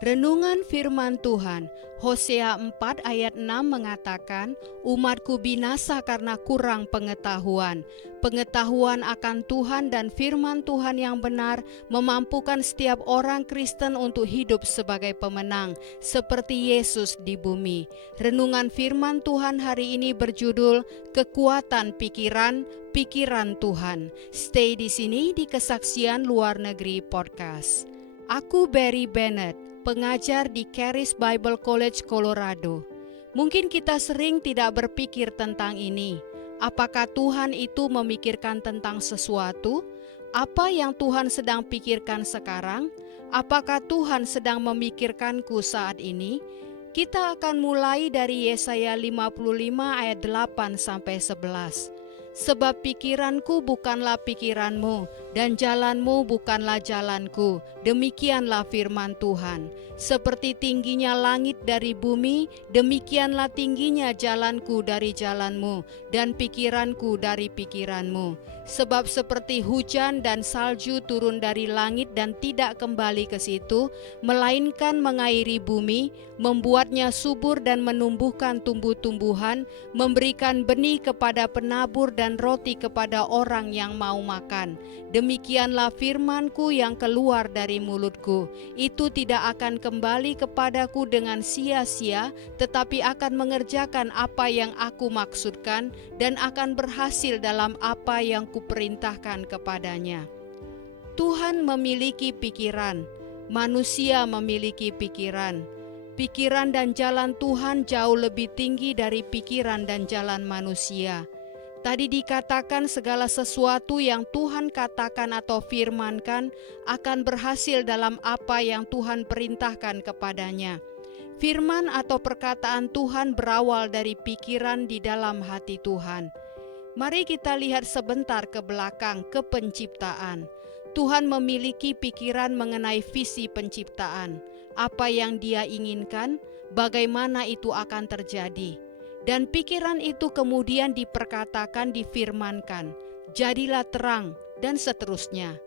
Renungan firman Tuhan, Hosea 4 ayat 6 mengatakan, umatku binasa karena kurang pengetahuan. Pengetahuan akan Tuhan dan firman Tuhan yang benar memampukan setiap orang Kristen untuk hidup sebagai pemenang, seperti Yesus di bumi. Renungan firman Tuhan hari ini berjudul, Kekuatan Pikiran Tuhan. Stay di sini di Kesaksian Luar Negeri Podcast. Aku Barry Bennett, pengajar di Charis Bible College, Colorado. Mungkin kita sering tidak berpikir tentang ini. Apakah Tuhan itu memikirkan tentang sesuatu? Apa yang Tuhan sedang pikirkan sekarang? Apakah Tuhan sedang memikirkanku saat ini? Kita akan mulai dari Yesaya 55 ayat 8 sampai 11. Sebab pikiranku bukanlah pikiranmu, dan jalanmu bukanlah jalanku. Demikianlah firman Tuhan. Seperti tingginya langit dari bumi, demikianlah tingginya jalanku dari jalanmu, dan pikiranku dari pikiranmu. Sebab seperti hujan dan salju turun dari langit dan tidak kembali ke situ, melainkan mengairi bumi, membuatnya subur dan menumbuhkan tumbuh-tumbuhan, memberikan benih kepada penabur dan roti kepada orang yang mau makan. Demikianlah firmanku yang keluar dari mulutku. Itu tidak akan kembali kepadaku dengan sia-sia, tetapi akan mengerjakan apa yang aku maksudkan dan akan berhasil dalam apa yang kuperintahkan kepadanya. Tuhan memiliki pikiran, manusia memiliki pikiran. Pikiran dan jalan Tuhan jauh lebih tinggi dari pikiran dan jalan manusia. Tadi dikatakan segala sesuatu yang Tuhan katakan atau firmankan akan berhasil dalam apa yang Tuhan perintahkan kepadanya. Firman atau perkataan Tuhan berawal dari pikiran di dalam hati Tuhan. Mari kita lihat sebentar ke belakang, ke penciptaan. Tuhan memiliki pikiran mengenai visi penciptaan. Apa yang Dia inginkan, bagaimana itu akan terjadi. Dan pikiran itu kemudian diperkatakan, difirmankan, jadilah terang, dan seterusnya.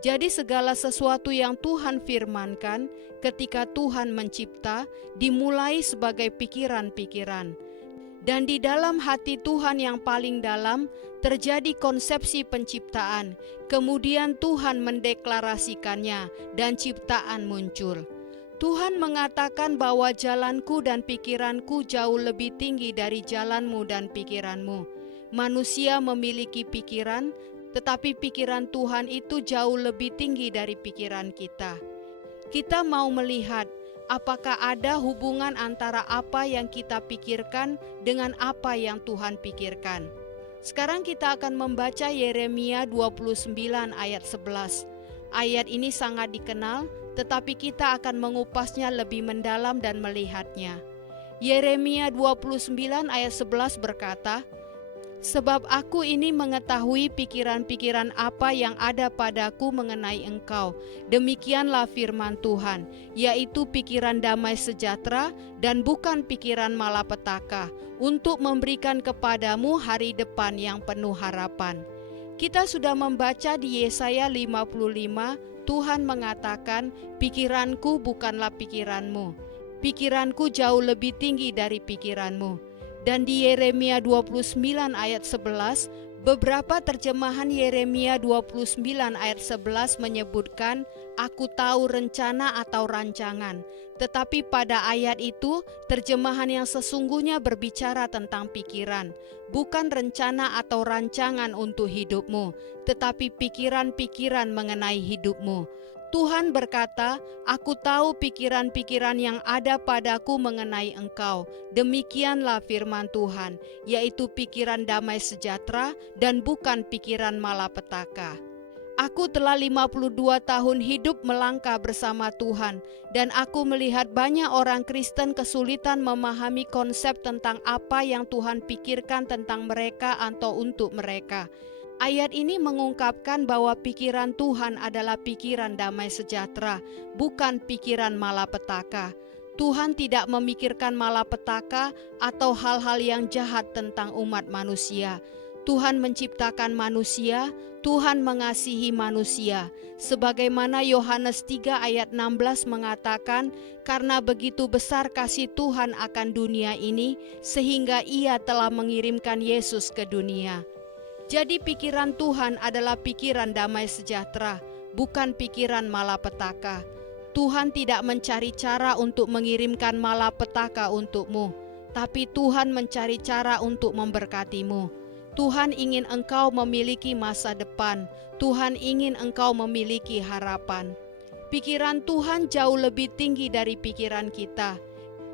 Jadi segala sesuatu yang Tuhan firmankan ketika Tuhan mencipta dimulai sebagai pikiran-pikiran. Dan di dalam hati Tuhan yang paling dalam terjadi konsepsi penciptaan. Kemudian Tuhan mendeklarasikannya dan ciptaan muncul. Tuhan mengatakan bahwa jalanku dan pikiranku jauh lebih tinggi dari jalanmu dan pikiranmu. Manusia memiliki pikiran, tetapi pikiran Tuhan itu jauh lebih tinggi dari pikiran kita. Kita mau melihat apakah ada hubungan antara apa yang kita pikirkan dengan apa yang Tuhan pikirkan. Sekarang kita akan membaca Yeremia 29 ayat 11. Ayat ini sangat dikenal, tetapi kita akan mengupasnya lebih mendalam dan melihatnya. Yeremia 29 ayat 11 berkata, sebab aku ini mengetahui pikiran-pikiran apa yang ada padaku mengenai engkau. Demikianlah firman Tuhan, yaitu pikiran damai sejahtera dan bukan pikiran malapetaka, untuk memberikan kepadamu hari depan yang penuh harapan. Kita sudah membaca di Yesaya 55, Tuhan mengatakan, pikiranku bukanlah pikiranmu. Pikiranku jauh lebih tinggi dari pikiranmu. Dan di Yeremia 29 ayat 11, beberapa terjemahan Yeremia 29 ayat 11 menyebutkan, aku tahu rencana atau rancangan. Tetapi pada ayat itu, terjemahan yang sesungguhnya berbicara tentang pikiran, bukan rencana atau rancangan untuk hidupmu, tetapi pikiran-pikiran mengenai hidupmu. Tuhan berkata, aku tahu pikiran-pikiran yang ada padaku mengenai engkau. Demikianlah firman Tuhan, yaitu pikiran damai sejahtera dan bukan pikiran malapetaka. Aku telah 52 tahun hidup melangkah bersama Tuhan, dan aku melihat banyak orang Kristen kesulitan memahami konsep tentang apa yang Tuhan pikirkan tentang mereka atau untuk mereka. Ayat ini mengungkapkan bahwa pikiran Tuhan adalah pikiran damai sejahtera, bukan pikiran malapetaka. Tuhan tidak memikirkan malapetaka atau hal-hal yang jahat tentang umat manusia. Tuhan menciptakan manusia, Tuhan mengasihi manusia. Sebagaimana Yohanes 3 ayat 16 mengatakan, karena begitu besar kasih Tuhan akan dunia ini, sehingga Ia telah mengirimkan Yesus ke dunia. Jadi pikiran Tuhan adalah pikiran damai sejahtera, bukan pikiran malapetaka. Tuhan tidak mencari cara untuk mengirimkan malapetaka untukmu, tapi Tuhan mencari cara untuk memberkatimu. Tuhan ingin engkau memiliki masa depan. Tuhan ingin engkau memiliki harapan. Pikiran Tuhan jauh lebih tinggi dari pikiran kita.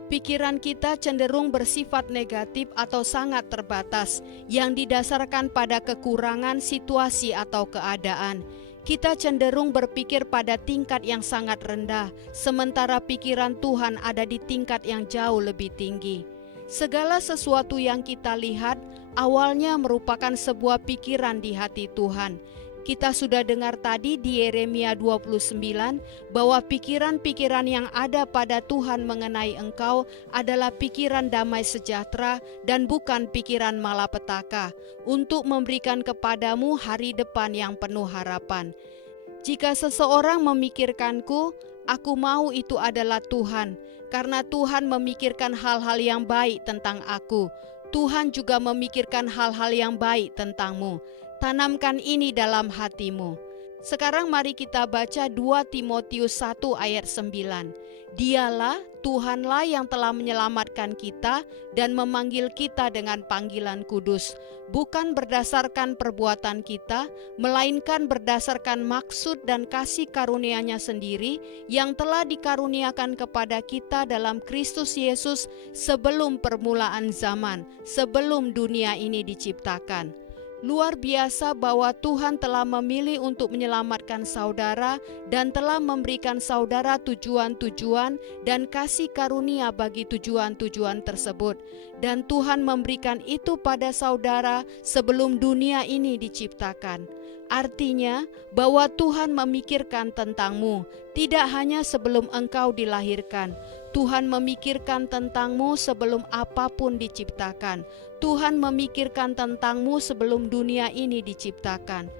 Pikiran kita cenderung bersifat negatif atau sangat terbatas, yang didasarkan pada kekurangan situasi atau keadaan. Kita cenderung berpikir pada tingkat yang sangat rendah, sementara pikiran Tuhan ada di tingkat yang jauh lebih tinggi. Segala sesuatu yang kita lihat awalnya merupakan sebuah pikiran di hati Tuhan. Kita sudah dengar tadi di Yeremia 29 bahwa pikiran-pikiran yang ada pada Tuhan mengenai engkau adalah pikiran damai sejahtera dan bukan pikiran malapetaka, untuk memberikan kepadamu hari depan yang penuh harapan. Jika seseorang memikirkanku, aku mau itu adalah Tuhan, karena Tuhan memikirkan hal-hal yang baik tentang aku. Tuhan juga memikirkan hal-hal yang baik tentangmu. Tanamkan ini dalam hatimu. Sekarang mari kita baca 2 Timotius 1 ayat 9. Dialah, Tuhanlah yang telah menyelamatkan kita dan memanggil kita dengan panggilan kudus, bukan berdasarkan perbuatan kita, melainkan berdasarkan maksud dan kasih karunia-Nya sendiri yang telah dikaruniakan kepada kita dalam Kristus Yesus sebelum permulaan zaman, sebelum dunia ini diciptakan. Luar biasa bahwa Tuhan telah memilih untuk menyelamatkan saudara dan telah memberikan saudara tujuan-tujuan dan kasih karunia bagi tujuan-tujuan tersebut. Dan Tuhan memberikan itu pada saudara sebelum dunia ini diciptakan. Artinya bahwa Tuhan memikirkan tentangmu, tidak hanya sebelum engkau dilahirkan. Tuhan memikirkan tentangmu sebelum apapun diciptakan. Tuhan memikirkan tentangmu sebelum dunia ini diciptakan.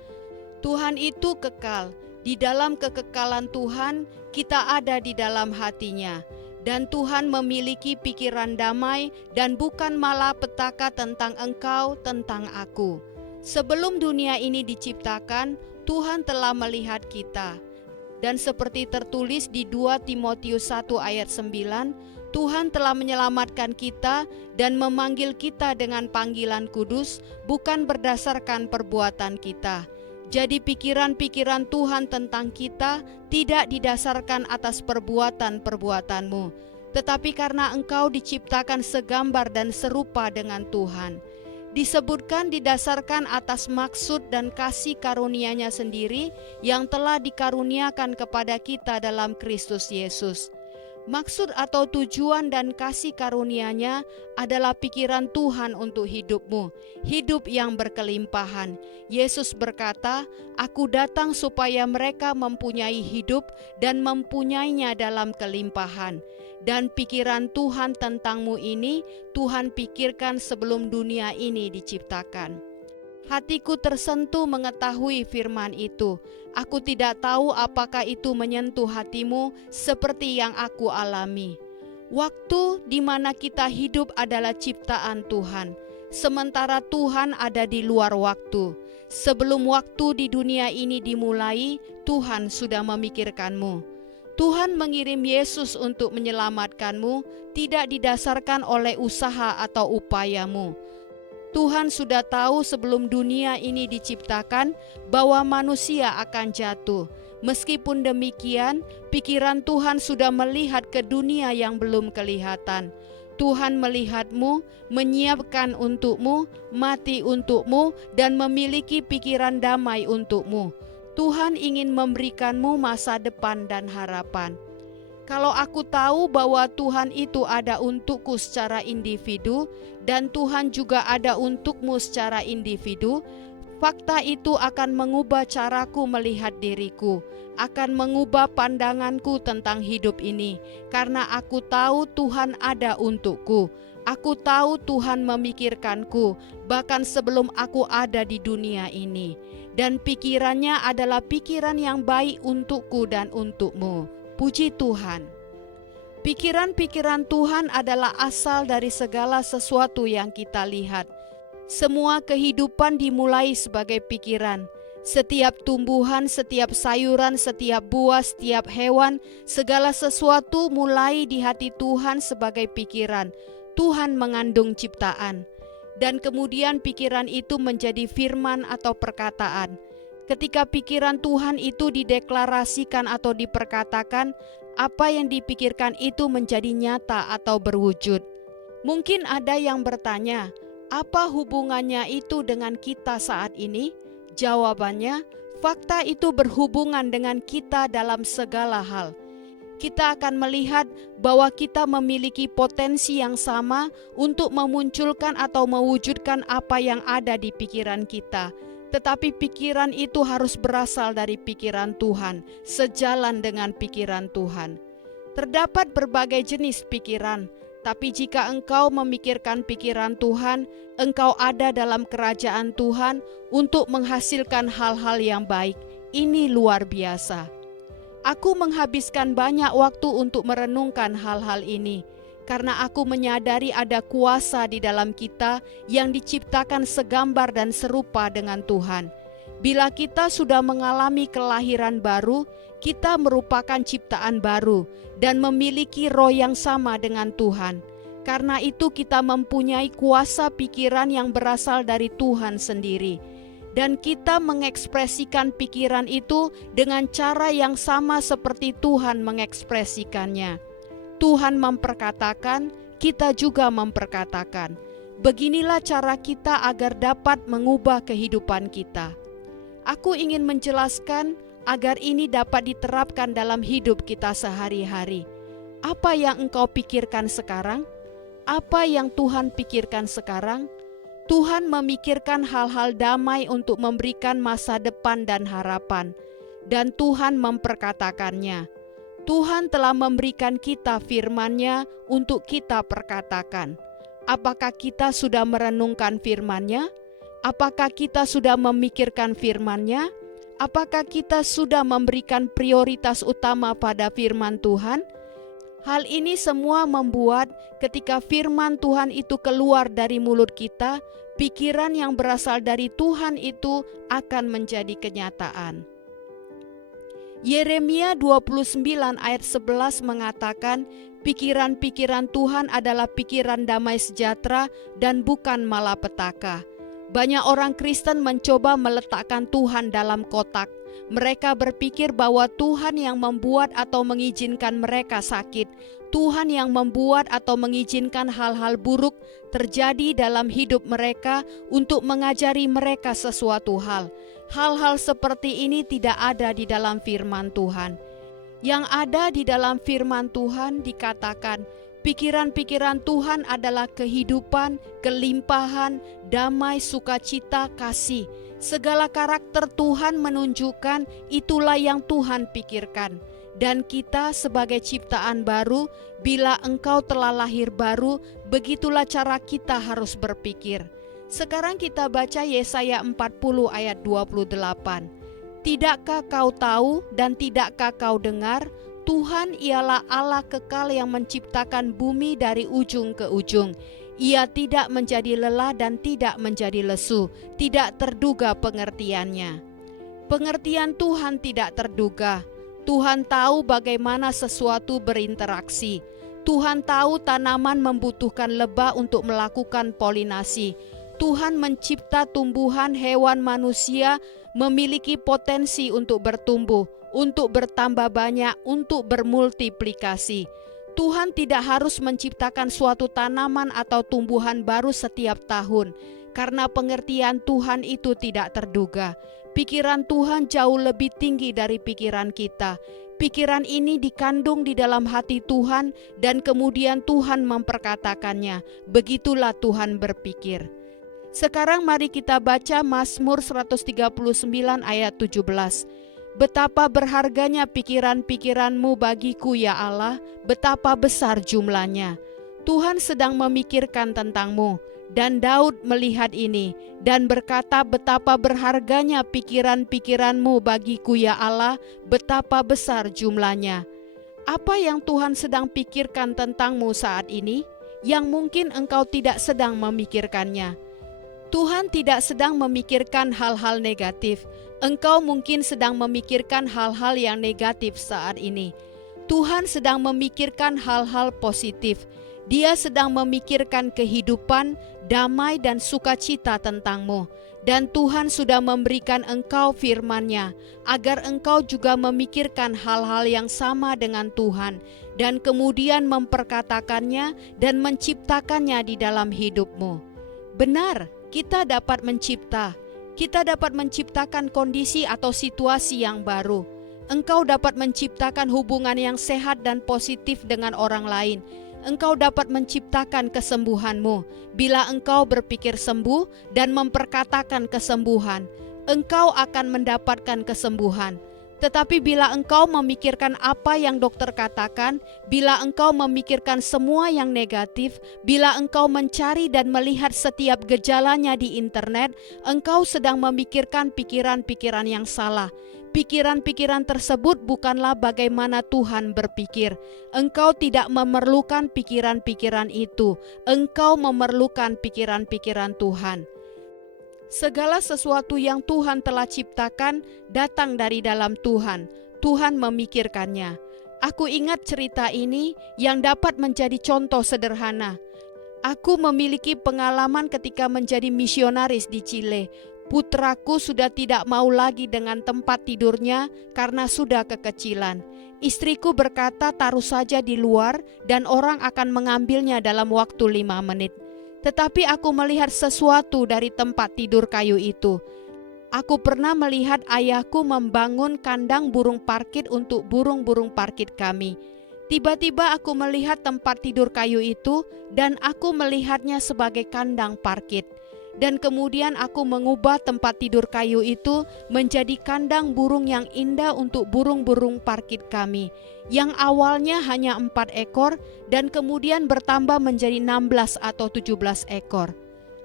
Tuhan itu kekal. Di dalam kekekalan Tuhan, kita ada di dalam hati-Nya. Dan Tuhan memiliki pikiran damai dan bukan malapetaka tentang engkau, tentang aku. Sebelum dunia ini diciptakan, Tuhan telah melihat kita. Dan seperti tertulis di 2 Timotius 1 ayat 9, Tuhan telah menyelamatkan kita dan memanggil kita dengan panggilan kudus, bukan berdasarkan perbuatan kita. Jadi pikiran-pikiran Tuhan tentang kita tidak didasarkan atas perbuatan-perbuatanmu, tetapi karena engkau diciptakan segambar dan serupa dengan Tuhan. Disebutkan didasarkan atas maksud dan kasih karunia-Nya sendiri yang telah dikaruniakan kepada kita dalam Kristus Yesus. Maksud atau tujuan dan kasih karunia-Nya adalah pikiran Tuhan untuk hidupmu, hidup yang berkelimpahan. Yesus berkata, "Aku datang supaya mereka mempunyai hidup dan mempunyainya dalam kelimpahan." Dan pikiran Tuhan tentangmu ini Tuhan pikirkan sebelum dunia ini diciptakan. Hatiku tersentuh mengetahui firman itu. Aku tidak tahu apakah itu menyentuh hatimu seperti yang aku alami. Waktu di mana kita hidup adalah ciptaan Tuhan, sementara Tuhan ada di luar waktu. Sebelum waktu di dunia ini dimulai, Tuhan sudah memikirkanmu. Tuhan mengirim Yesus untuk menyelamatkanmu, tidak didasarkan oleh usaha atau upayamu. Tuhan sudah tahu sebelum dunia ini diciptakan bahwa manusia akan jatuh. Meskipun demikian, pikiran Tuhan sudah melihat ke dunia yang belum kelihatan. Tuhan melihatmu, menyiapkan untukmu, mati untukmu, dan memiliki pikiran damai untukmu. Tuhan ingin memberikanmu masa depan dan harapan. Kalau aku tahu bahwa Tuhan itu ada untukku secara individu dan Tuhan juga ada untukmu secara individu, fakta itu akan mengubah caraku melihat diriku, akan mengubah pandanganku tentang hidup ini, karena aku tahu Tuhan ada untukku. Aku tahu Tuhan memikirkanku bahkan sebelum aku ada di dunia ini, dan pikirannya adalah pikiran yang baik untukku dan untukmu. Puji Tuhan. Pikiran-pikiran Tuhan adalah asal dari segala sesuatu yang kita lihat. Semua kehidupan dimulai sebagai pikiran. Setiap tumbuhan, setiap sayuran, setiap buah, setiap hewan, segala sesuatu mulai di hati Tuhan sebagai pikiran. Tuhan mengandung ciptaan, dan kemudian pikiran itu menjadi firman atau perkataan. Ketika pikiran Tuhan itu dideklarasikan atau diperkatakan, apa yang dipikirkan itu menjadi nyata atau berwujud. Mungkin ada yang bertanya, apa hubungannya itu dengan kita saat ini? Jawabannya, fakta itu berhubungan dengan kita dalam segala hal. Kita akan melihat bahwa kita memiliki potensi yang sama untuk memunculkan atau mewujudkan apa yang ada di pikiran kita. Tetapi pikiran itu harus berasal dari pikiran Tuhan, sejalan dengan pikiran Tuhan. Terdapat berbagai jenis pikiran, tapi jika engkau memikirkan pikiran Tuhan, engkau ada dalam kerajaan Tuhan untuk menghasilkan hal-hal yang baik. Ini luar biasa. Aku menghabiskan banyak waktu untuk merenungkan hal-hal ini, karena aku menyadari ada kuasa di dalam kita yang diciptakan segambar dan serupa dengan Tuhan. Bila kita sudah mengalami kelahiran baru, kita merupakan ciptaan baru dan memiliki roh yang sama dengan Tuhan. Karena itu kita mempunyai kuasa pikiran yang berasal dari Tuhan sendiri. Dan kita mengekspresikan pikiran itu dengan cara yang sama seperti Tuhan mengekspresikannya. Tuhan memperkatakan, kita juga memperkatakan. Beginilah cara kita agar dapat mengubah kehidupan kita. Aku ingin menjelaskan agar ini dapat diterapkan dalam hidup kita sehari-hari. Apa yang engkau pikirkan sekarang? Apa yang Tuhan pikirkan sekarang? Tuhan memikirkan hal-hal damai untuk memberikan masa depan dan harapan, dan Tuhan memperkatakannya. Tuhan telah memberikan kita firman-Nya untuk kita perkatakan. Apakah kita sudah merenungkan firman-Nya? Apakah kita sudah memikirkan firman-Nya? Apakah kita sudah memberikan prioritas utama pada firman Tuhan? Hal ini semua membuat ketika firman Tuhan itu keluar dari mulut kita, pikiran yang berasal dari Tuhan itu akan menjadi kenyataan. Yeremia 29 ayat 11 mengatakan, pikiran-pikiran Tuhan adalah pikiran damai sejahtera dan bukan malapetaka. Banyak orang Kristen mencoba meletakkan Tuhan dalam kotak. Mereka berpikir bahwa Tuhan yang membuat atau mengizinkan mereka sakit, Tuhan yang membuat atau mengizinkan hal-hal buruk terjadi dalam hidup mereka untuk mengajari mereka sesuatu hal. Hal-hal seperti ini tidak ada di dalam firman Tuhan. Yang ada di dalam firman Tuhan dikatakan, pikiran-pikiran Tuhan adalah kehidupan, kelimpahan, damai, sukacita, kasih. Segala karakter Tuhan menunjukkan itulah yang Tuhan pikirkan. Dan kita sebagai ciptaan baru, bila engkau telah lahir baru, begitulah cara kita harus berpikir. Sekarang kita baca Yesaya 40 ayat 28. Tidakkah kau tahu dan tidakkah kau dengar? Tuhan ialah Allah kekal yang menciptakan bumi dari ujung ke ujung. Ia tidak menjadi lelah dan tidak menjadi lesu, tidak terduga pengertiannya. Pengertian Tuhan tidak terduga. Tuhan tahu bagaimana sesuatu berinteraksi. Tuhan tahu tanaman membutuhkan lebah untuk melakukan polinasi. Tuhan mencipta tumbuhan, hewan, manusia memiliki potensi untuk bertumbuh, untuk bertambah banyak, untuk bermultiplikasi. Tuhan tidak harus menciptakan suatu tanaman atau tumbuhan baru setiap tahun, karena pengertian Tuhan itu tidak terduga. Pikiran Tuhan jauh lebih tinggi dari pikiran kita. Pikiran ini dikandung di dalam hati Tuhan dan kemudian Tuhan memperkatakannya. Begitulah Tuhan berpikir. Sekarang mari kita baca Mazmur 139 ayat 17. Betapa berharganya pikiran-pikiranmu bagiku ya Allah, betapa besar jumlahnya. Tuhan sedang memikirkan tentangmu. Dan Daud melihat ini dan berkata, betapa berharganya pikiran-pikiranmu bagiku ya Allah, betapa besar jumlahnya. Apa yang Tuhan sedang pikirkan tentangmu saat ini, yang mungkin engkau tidak sedang memikirkannya? Tuhan tidak sedang memikirkan hal-hal negatif. Engkau mungkin sedang memikirkan hal-hal yang negatif saat ini. Tuhan sedang memikirkan hal-hal positif. Dia sedang memikirkan kehidupan, damai dan sukacita tentangmu. Dan Tuhan sudah memberikan engkau firman-Nya, agar engkau juga memikirkan hal-hal yang sama dengan Tuhan, dan kemudian memperkatakannya dan menciptakannya di dalam hidupmu. Benar, kita dapat mencipta. Kita dapat menciptakan kondisi atau situasi yang baru. Engkau dapat menciptakan hubungan yang sehat dan positif dengan orang lain. Engkau dapat menciptakan kesembuhanmu. Bila engkau berpikir sembuh dan memperkatakan kesembuhan, engkau akan mendapatkan kesembuhan. Tetapi bila engkau memikirkan apa yang dokter katakan, bila engkau memikirkan semua yang negatif, bila engkau mencari dan melihat setiap gejalanya di internet, engkau sedang memikirkan pikiran-pikiran yang salah. Pikiran-pikiran tersebut bukanlah bagaimana Tuhan berpikir. Engkau tidak memerlukan pikiran-pikiran itu. Engkau memerlukan pikiran-pikiran Tuhan. Segala sesuatu yang Tuhan telah ciptakan datang dari dalam Tuhan. Tuhan memikirkannya. Aku ingat cerita ini yang dapat menjadi contoh sederhana. Aku memiliki pengalaman ketika menjadi misionaris di Chile. Putraku sudah tidak mau lagi dengan tempat tidurnya karena sudah kekecilan. Istriku berkata taruh saja di luar dan orang akan mengambilnya dalam waktu 5 menit. Tetapi aku melihat sesuatu dari tempat tidur kayu itu. Aku pernah melihat ayahku membangun kandang burung parkit untuk burung-burung parkit kami. Tiba-tiba aku melihat tempat tidur kayu itu dan aku melihatnya sebagai kandang parkit. Dan kemudian aku mengubah tempat tidur kayu itu menjadi kandang burung yang indah untuk burung-burung parkit kami, yang awalnya hanya 4 ekor dan kemudian bertambah menjadi 16 atau 17 ekor.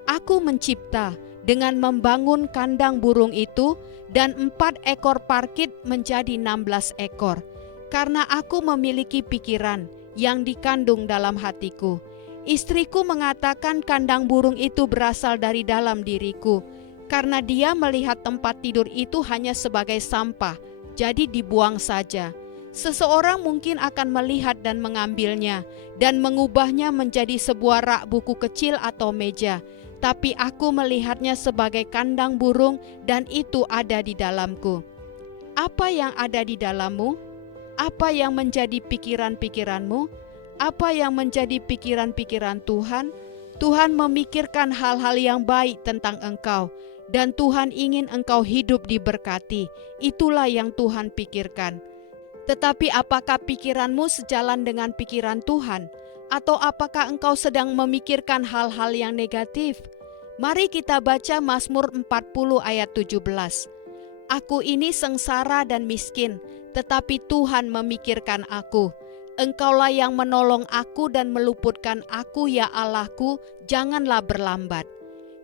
Aku mencipta dengan membangun kandang burung itu dan 4 ekor parkit menjadi 16 ekor. Karena aku memiliki pikiran yang dikandung dalam hatiku. Istriku mengatakan kandang burung itu berasal dari dalam diriku, karena dia melihat tempat tidur itu hanya sebagai sampah, jadi dibuang saja. Seseorang mungkin akan melihat dan mengambilnya, dan mengubahnya menjadi sebuah rak buku kecil atau meja. Tapi aku melihatnya sebagai kandang burung dan itu ada di dalamku. Apa yang ada di dalammu? Apa yang menjadi pikiran-pikiranmu? Apa yang menjadi pikiran-pikiran Tuhan? Tuhan memikirkan hal-hal yang baik tentang engkau, dan Tuhan ingin engkau hidup diberkati. Itulah yang Tuhan pikirkan. Tetapi apakah pikiranmu sejalan dengan pikiran Tuhan? Atau apakah engkau sedang memikirkan hal-hal yang negatif? Mari kita baca Mazmur 40 ayat 17. Aku ini sengsara dan miskin, tetapi Tuhan memikirkan aku. Engkaulah yang menolong aku dan meluputkan aku ya Allahku, janganlah berlambat.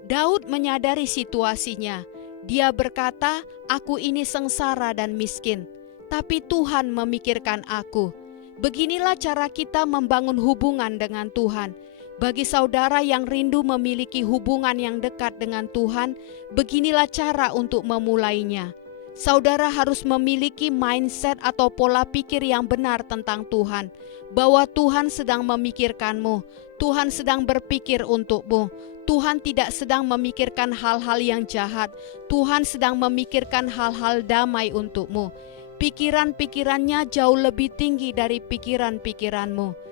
Daud menyadari situasinya. Dia berkata, aku ini sengsara dan miskin, tapi Tuhan memikirkan aku. Beginilah cara kita membangun hubungan dengan Tuhan. Bagi saudara yang rindu memiliki hubungan yang dekat dengan Tuhan, beginilah cara untuk memulainya. Saudara harus memiliki mindset atau pola pikir yang benar tentang Tuhan, bahwa Tuhan sedang memikirkanmu, Tuhan sedang berpikir untukmu. Tuhan tidak sedang memikirkan hal-hal yang jahat, Tuhan sedang memikirkan hal-hal damai untukmu. Pikiran-pikirannya jauh lebih tinggi dari pikiran-pikiranmu.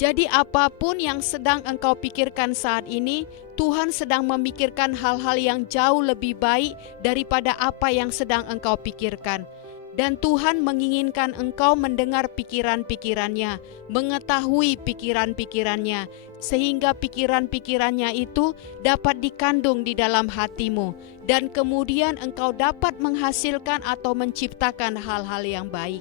Jadi apapun yang sedang engkau pikirkan saat ini, Tuhan sedang memikirkan hal-hal yang jauh lebih baik daripada apa yang sedang engkau pikirkan. Dan Tuhan menginginkan engkau mendengar pikiran-pikirannya, mengetahui pikiran-pikirannya, sehingga pikiran-pikirannya itu dapat dikandung di dalam hatimu, dan kemudian engkau dapat menghasilkan atau menciptakan hal-hal yang baik.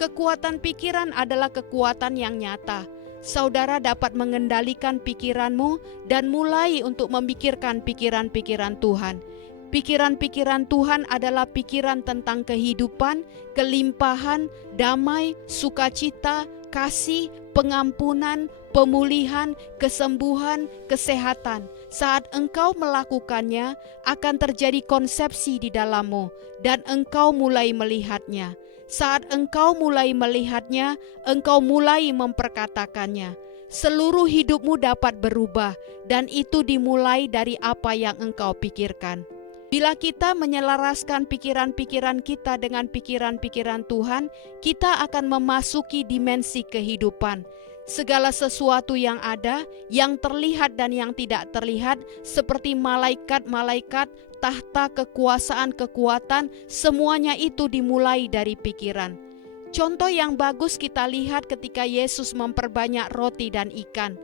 Kekuatan pikiran adalah kekuatan yang nyata. saudara dapat mengendalikan pikiranmu dan mulai untuk memikirkan pikiran-pikiran Tuhan. Pikiran-pikiran Tuhan adalah pikiran tentang kehidupan, kelimpahan, damai, sukacita, kasih, pengampunan, pemulihan, kesembuhan, kesehatan. Saat engkau melakukannya, akan terjadi konsepsi di dalammu dan engkau mulai melihatnya. Saat engkau mulai melihatnya, engkau mulai memperkatakannya. Seluruh hidupmu dapat berubah dan itu dimulai dari apa yang engkau pikirkan. Bila kita menyelaraskan pikiran-pikiran kita dengan pikiran-pikiran Tuhan, kita akan memasuki dimensi kehidupan. Segala sesuatu yang ada, yang terlihat dan yang tidak terlihat, seperti malaikat-malaikat, tahta, kekuasaan, kekuatan, semuanya itu dimulai dari pikiran. Contoh yang bagus kita lihat ketika Yesus memperbanyak roti dan ikan.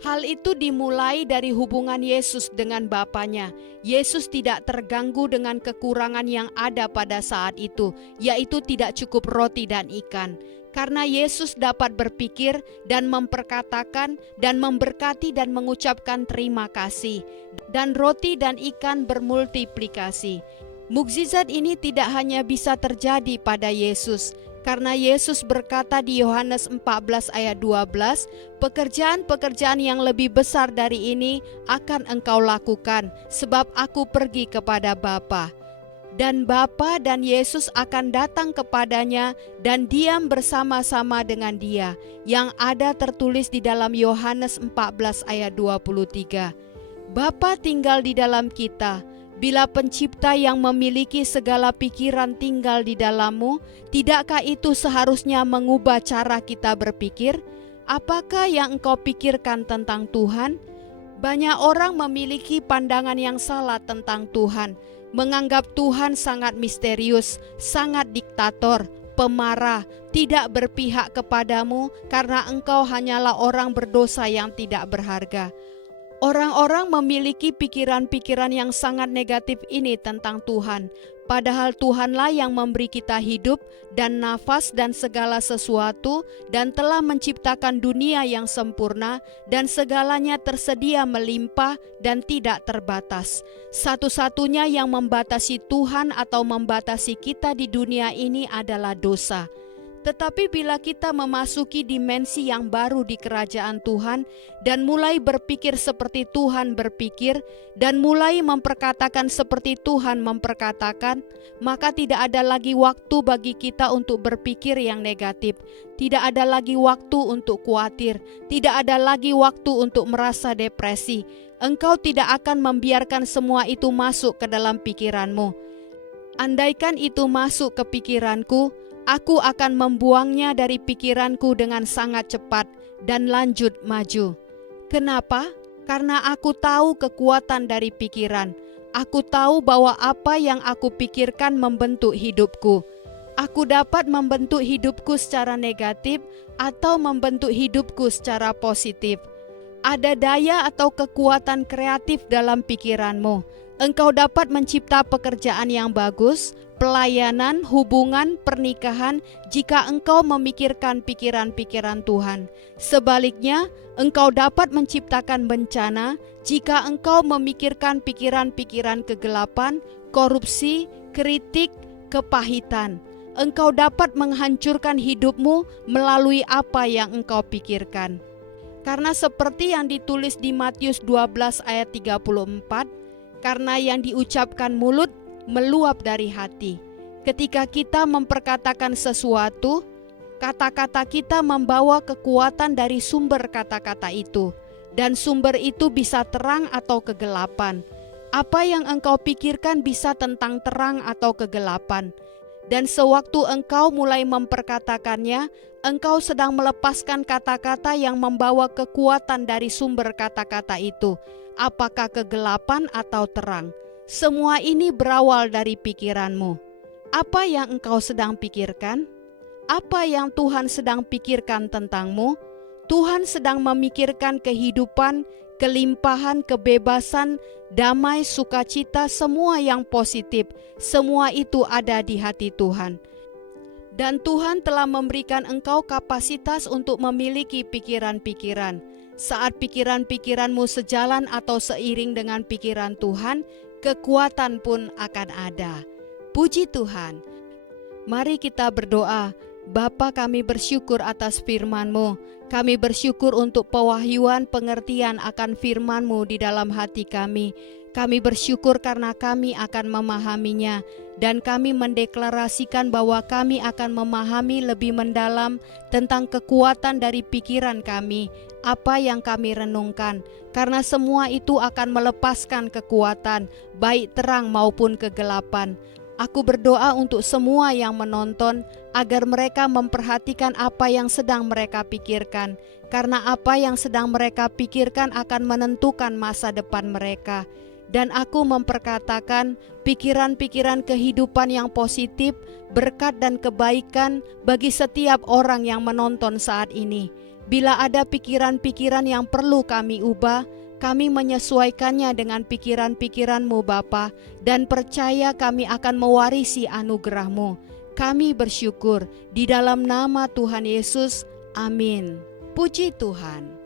Hal itu dimulai dari hubungan Yesus dengan Bapanya. Yesus tidak terganggu dengan kekurangan yang ada pada saat itu, yaitu tidak cukup roti dan ikan. Karena Yesus dapat berpikir dan memperkatakan dan memberkati dan mengucapkan terima kasih. Dan roti dan ikan bermultiplikasi. Mukjizat ini tidak hanya bisa terjadi pada Yesus, karena Yesus berkata di Yohanes 14 ayat 12, pekerjaan-pekerjaan yang lebih besar dari ini akan engkau lakukan, sebab aku pergi kepada Bapa. Dan Bapa dan Yesus akan datang kepadanya dan diam bersama-sama dengan dia, yang ada tertulis di dalam Yohanes 14 ayat 23. Bapa tinggal di dalam kita. Bila Pencipta yang memiliki segala pikiran tinggal di dalammu, tidakkah itu seharusnya mengubah cara kita berpikir? Apakah yang engkau pikirkan tentang Tuhan? Banyak orang memiliki pandangan yang salah tentang Tuhan, menganggap Tuhan sangat misterius, sangat diktator, pemarah, tidak berpihak kepadamu karena engkau hanyalah orang berdosa yang tidak berharga. Orang-orang memiliki pikiran-pikiran yang sangat negatif ini tentang Tuhan, padahal Tuhanlah yang memberi kita hidup dan nafas dan segala sesuatu dan telah menciptakan dunia yang sempurna dan segalanya tersedia melimpah dan tidak terbatas. Satu-satunya yang membatasi Tuhan atau membatasi kita di dunia ini adalah dosa. Tetapi bila kita memasuki dimensi yang baru di kerajaan Tuhan dan mulai berpikir seperti Tuhan berpikir dan mulai memperkatakan seperti Tuhan memperkatakan, maka tidak ada lagi waktu bagi kita untuk berpikir yang negatif. Tidak ada lagi waktu untuk khawatir, tidak ada lagi waktu untuk merasa depresi. Engkau tidak akan membiarkan semua itu masuk ke dalam pikiranmu. Andaikan itu masuk ke pikiranku, aku akan membuangnya dari pikiranku dengan sangat cepat dan lanjut maju. Kenapa? Karena aku tahu kekuatan dari pikiran. Aku tahu bahwa apa yang aku pikirkan membentuk hidupku. Aku dapat membentuk hidupku secara negatif atau membentuk hidupku secara positif. Ada daya atau kekuatan kreatif dalam pikiranmu. Engkau dapat mencipta pekerjaan yang bagus, pelayanan, hubungan, pernikahan jika engkau memikirkan pikiran-pikiran Tuhan. Sebaliknya, engkau dapat menciptakan bencana jika engkau memikirkan pikiran-pikiran kegelapan, korupsi, kritik, kepahitan. Engkau dapat menghancurkan hidupmu melalui apa yang engkau pikirkan. Karena seperti yang ditulis di Matius 12 ayat 34, karena yang diucapkan mulut meluap dari hati. Ketika kita memperkatakan sesuatu, kata-kata kita membawa kekuatan dari sumber kata-kata itu, dan sumber itu bisa terang atau kegelapan. Apa yang engkau pikirkan bisa tentang terang atau kegelapan. Dan sewaktu engkau mulai memperkatakannya, engkau sedang melepaskan kata-kata yang membawa kekuatan dari sumber kata-kata itu. Apakah kegelapan atau terang? Semua ini berawal dari pikiranmu. Apa yang engkau sedang pikirkan? Apa yang Tuhan sedang pikirkan tentangmu? Tuhan sedang memikirkan kehidupan, kelimpahan, kebebasan, damai, sukacita, semua yang positif. Semua itu ada di hati Tuhan. Dan Tuhan telah memberikan engkau kapasitas untuk memiliki pikiran-pikiran. Saat pikiran-pikiranmu sejalan atau seiring dengan pikiran Tuhan, kekuatan pun akan ada. Puji Tuhan. Mari kita berdoa. Bapa, kami bersyukur atas firman-Mu. Kami bersyukur untuk pewahyuan pengertian akan firman-Mu di dalam hati kami. Kami bersyukur karena kami akan memahaminya, dan kami mendeklarasikan bahwa kami akan memahami lebih mendalam tentang kekuatan dari pikiran kami, apa yang kami renungkan, karena semua itu akan melepaskan kekuatan, baik terang maupun kegelapan. Aku berdoa untuk semua yang menonton, agar mereka memperhatikan apa yang sedang mereka pikirkan, karena apa yang sedang mereka pikirkan akan menentukan masa depan mereka. Dan aku memperkatakan pikiran-pikiran kehidupan yang positif, berkat dan kebaikan bagi setiap orang yang menonton saat ini. Bila ada pikiran-pikiran yang perlu kami ubah, kami menyesuaikannya dengan pikiran-pikiran-Mu Bapa, dan percaya kami akan mewarisi anugerah-Mu. Kami bersyukur di dalam nama Tuhan Yesus. Amin. Puji Tuhan.